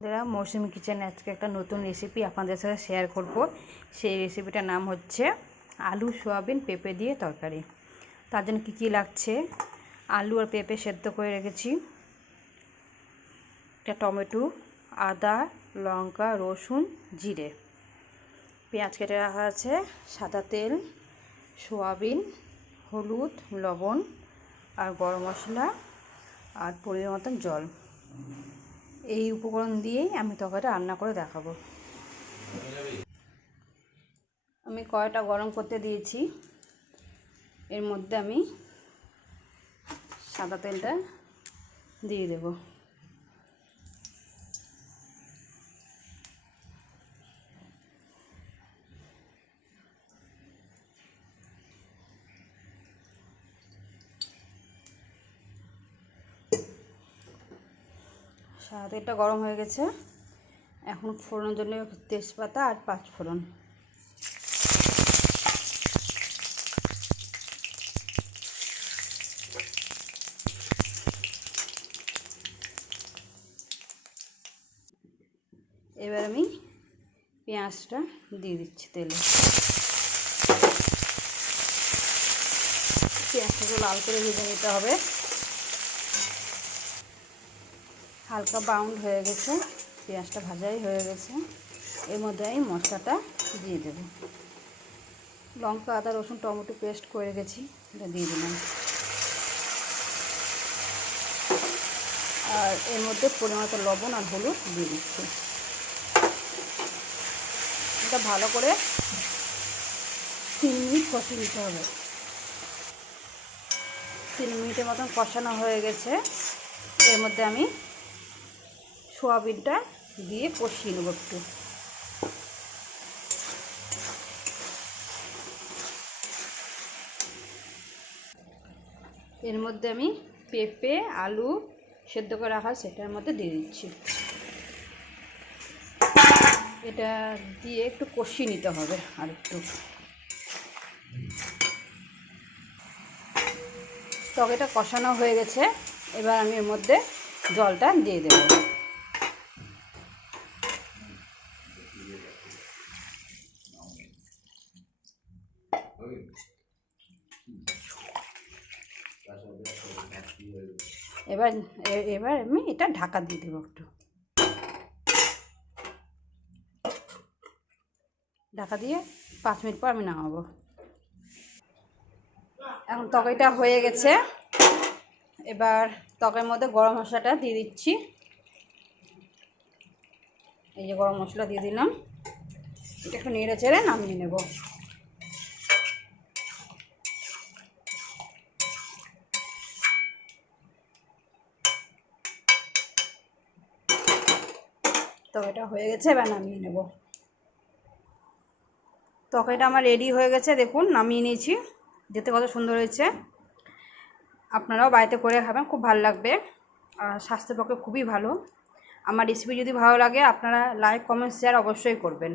মৌসুমি কিচেনে আজকে একটা নতুন রেসিপি আপনাদের সাথে শেয়ার করব। সেই রেসিপিটার নাম হচ্ছে আলু সোয়াবিন পেঁপে দিয়ে তরকারি। তার জন্য কী কী লাগছে, আলু আর পেঁপে সেদ্ধ করে রেখেছি, একটা টমেটো, আদা, লঙ্কা, রসুন, জিরে, পেঁয়াজ কেটে রাখা আছে, সাদা তেল, সোয়াবিন, হলুদ, লবণ আর গরম মশলা আর পরিমাণ মতন জল। এই উপকরণ দিয়েই আমি তরকারিটা রান্না করে দেখাবো। আমি কড়াইটা গরম করতে দিয়েছি, এর মধ্যে আমি সাদা তেলটা দিয়ে দেব। সাদা তেলটা গরম হয়ে গেছে, এখন ফোড়নের জন্য তেজপাতা আর 5 ফোড়ন। এবার আমি পেঁয়াজটা দিয়ে দিচ্ছি তেলে। পেঁয়াজটাকে লাল করে ভেজে নিতে হবে। হালকা ব্রাউন হয়ে গেছে, পেঁয়াজটা ভাজাই হয়ে গেছে। এর মধ্যে আমি মশলাটা দিয়ে দেব। লঙ্কা, আদা, রসুন, টমেটো পেস্ট করে রেখেছি, এটা দিয়ে দিলাম। আর এর মধ্যে পরিমাণ মতো লবণ আর হলুদ দিয়ে দিচ্ছি। এটা ভালো করে 3 মিনিট কষিয়ে নিতে হবে। 3 মিনিটের মতন কষানো হয়ে গেছে। এর মধ্যে আমি সোয়াবিনটা দিয়ে কষিয়ে নেব একটু। এর মধ্যে আমি পেঁপে, আলু সেদ্ধ করে রাখা সেটার মধ্যে দিয়ে দিচ্ছি। এটা দিয়ে একটু কষিয়ে নিতে হবে আর একটু। তরকারিটা কষানো হয়ে গেছে, এবার আমি এর মধ্যে জলটা দিয়ে দেব। এবার এবার আমি এটা ঢাকা দিয়ে দেবো একটু। ঢাকা দিয়ে 5 মিনিট পর আমি নামাবো। এখন তরকারিটা হয়ে গেছে, এবার তরকারির মধ্যে গরম মশলাটা দিয়ে দিচ্ছি। এই যে গরম মশলা দিয়ে দিলাম, এটা একটু নেড়ে চেড়ে নামিয়ে নেব। তরকারিটা হয়ে গেছে, এবার নামিয়ে নেব। তরকারিটা আমার রেডি হয়ে গেছে, দেখুন নামিয়ে নিয়েছি। দেখতে কত সুন্দর হয়েছে। আপনারাও বাড়িতে করে খাবেন, খুব ভালো লাগবে আর স্বাস্থ্যের পক্ষে খুবই ভালো। আমার রেসিপি যদি ভালো লাগে আপনারা লাইক, কমেন্ট, শেয়ার অবশ্যই করবেন।